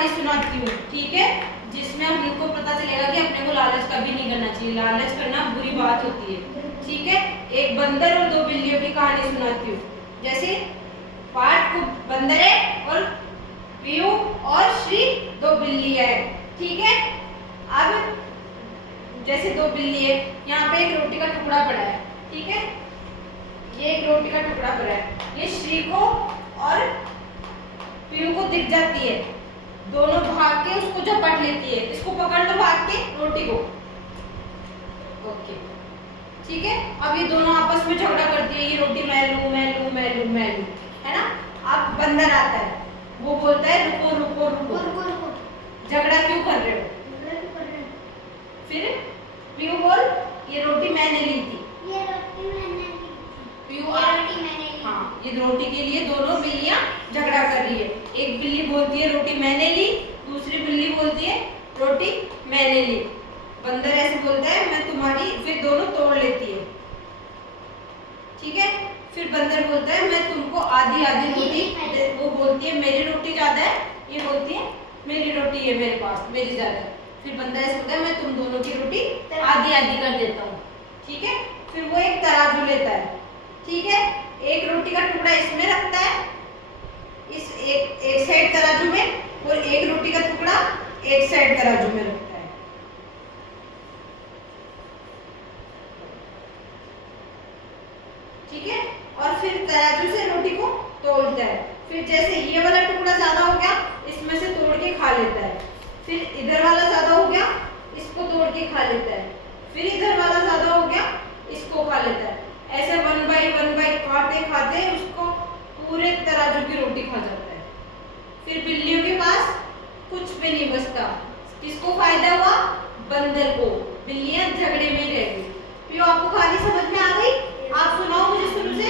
कहानी सुनाती हूँ, ठीक है, जिसमें हमको पता चलेगा कि अपने को लालच कभी नहीं करना चाहिए, लालच करना बुरी बात होती है, ठीक है। एक बंदर और दो बिल्लियों की कहानी सुनाती हूँ। जैसे पाठ को बंदर है और पीयू और श्री दो बिल्ली है, ठीक है। अब जैसे दो बिल्ली है, यहाँ पे एक रोटी का टुकड़ा पड़ा है, ठीक है, ये एक रोटी का टुकड़ा पड़ा है, ये श्री को और पीयू को दिख जाती है, दोनों भाग के उसको झपट लेती है, इसको पकड़ लो भाग के रोटी को, ओके, ठीक है। अब ये दोनों आपस में झगड़ा करती है, ये रोटी मैं लूं मैं लूं मैं लूं मैं लूं, है ना। अब बंदर आता है, वो बोलता है रुको रुको रुको, झगड़ा क्यों कर रहे हो। फिर पीयू बोल ये रोटी मैंने ली थी, ये रोटी मैंने ली थी, पीयू हाँ, ये रोटी के लिए दोनों बिल्लियां झगड़ा कर रही है। एक बिल्ली बोलती है रोटी मैंने ली, दूसरी बिल्ली बोलती है रोटी मैंने ली। बंदर ऐसे बोलता है मैं तुम्हारी, फिर दोनों तोड़ लेती है, ठीक है। फिर बंदर बोलता है मैं तुमको आधी आधी रोटी, वो बोलती है मेरी रोटी ज्यादा है, ये बोलती है मेरी रोटी है मेरे पास, मेरी ज्यादा है। फिर बंदर ऐसे बोलता है मैं तुम दोनों की रोटी आधी आधी कर देता हूँ, ठीक है। फिर वो एक तराजू लेता है, ठीक है, एक रोटी का टुकड़ा इसमें रखता है, इस एक साइड तराजू में, और एक रोटी का टुकड़ा एक साइड तराजू में रखता है, ठीक है। और फिर तराजू से रोटी को तोलता है। फिर जैसे ये वाला टुकड़ा ज्यादा हो गया, इसमें से तोड़ के खा लेता है। फिर इधर वाला ज्यादा हो गया, इसको तोड़ के खा लेता है। फिर इधर वाला ज्यादा हो गया, इसको खा लेता है। ऐसे वन बाई खाते खाते उसको पूरे तराजू की रोटी खा जाता है। फिर बिल्लियों के पास कुछ भी नहीं बचता। किसको फायदा हुआ? बंदर को। बिल्लियां झगड़े में रह गई। फिर आपको कहानी समझ में आ गई? आप सुनाओ मुझे शुरू से।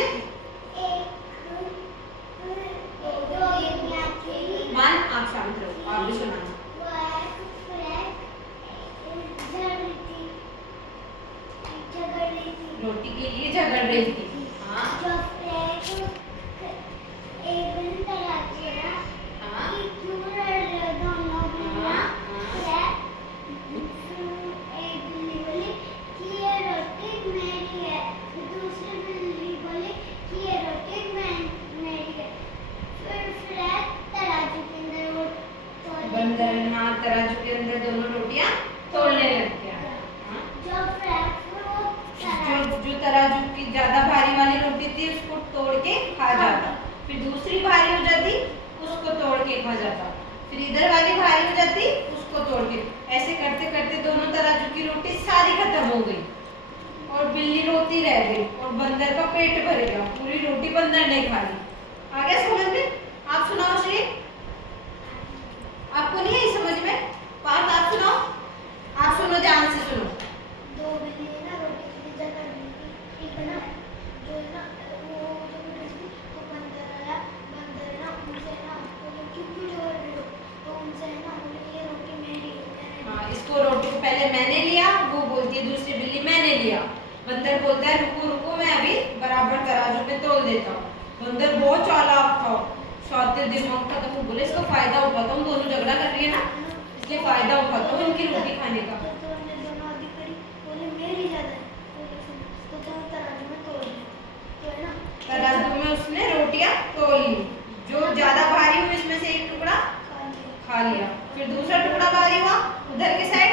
मान आप शांत रहो, आप भी सुनाना। रोटी के लिए झगड़ रही थी। हाँ बंदर हाँ तराजू के अंदर दोनों रोटियां तोड़ने लग गया। जो तराजू की ज्यादा भारी वाली रोटी थी उसको तोड़ के खा जाता, फिर दूसरी भारी हो जाती उसको तोड़ के खा जाता, फिर इधर वाली भारी हो जाती उसको तोड़ के। ऐसे करते करते दोनों तराजू की रोटी सारी खत्म हो गई और बिल्ली रोती रह गई और बंदर का पेट भर गया, पूरी रोटी बंदर ने खा ली। आ गया समझ में? आप सुनाओ श्री। आपको नहीं आई समझ में? पार्थ आप सुनाओ, आप सुनो, ध्यान से सुनो। दो बिल्ली ना रोटी की पिज्जा कर दी थी, ठीक है ना, जो है ना वो जो कर रही थी तो बंदर आया, बंदर ना उनसे ना बोले क्यों जोड़ रहे हो, तो उनसे ना बोले ये रोटी मेरी है। हाँ, इसको रोटी को पहले मैंने लिया, वो बोलती है दूसरी बिल्ली मैंने लिया। बंदर बोलता है रुको रुको मैं अभी बराबर तराजू पे तोल देता हूँ। बंदर बहुत चालाक था, शातिर दिमाग था, तो वो बोले इसका फायदा उठाता हूँ, दोनों झगड़ा कर रही है ना, इसलिए फायदा उठाता हूँ इनकी रोटी खाने का। तराजू में उसने रोटियां तोल ली, जो ज्यादा भारी हुई इसमें से एक टुकड़ा खा लिया, फिर दूसरा टुकड़ा भारी हुआ उधर के साइड,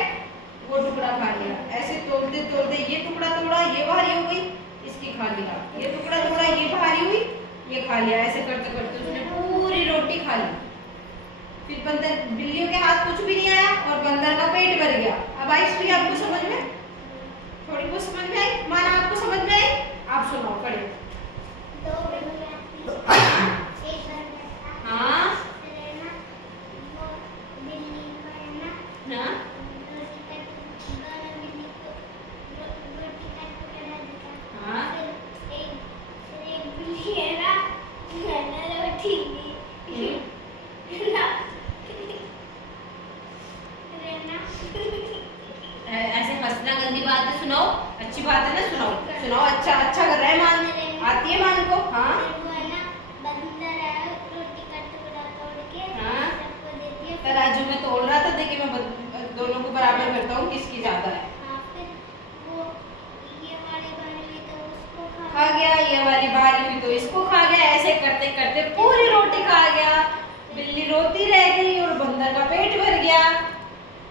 वो टुकड़ा खा लिया। ऐसे तोड़ते तोड़ते ये टुकड़ा तोड़ा, ये भारी हो गई, इसकी खा लिया, ये टुकड़ा तोड़ा, ये भारी हुई, ये खा लिया। ऐसे करते करते उसने पूरी रोटी खा ली। फिर बंदर, बिल्लियों के हाथ कुछ भी नहीं आया और बंदर का पेट भर गया। अब आई श्री आपको समझ में? थोड़ी बहुत समझ में आई? माना आपको समझ में आई? आप सुनाओ पढ़े। हाँ ऐसे हंसना गंदी बात है, सुनाओ, अच्छी बात है ना, सुनाओ सुनाओ। अच्छा अच्छा कर रहा है मान, आती है मान को। हाँ बंदर रोटी का टुकड़ा तोड़ के हाँ सबको देती है। काजू में तोड़ रहा था, देखिए मैं दोनों को बराबर करता हूँ किसकी ज्यादा है। हाँ, फिर वो ये वाली बारी हुई तो उसको खा गया, ये वाली बारी हुई तो इसको खा गया, ऐसे करते करते पूरी रोटी खा गया। बिल्ली रोती रह गई और बंदर का पेट भर गया।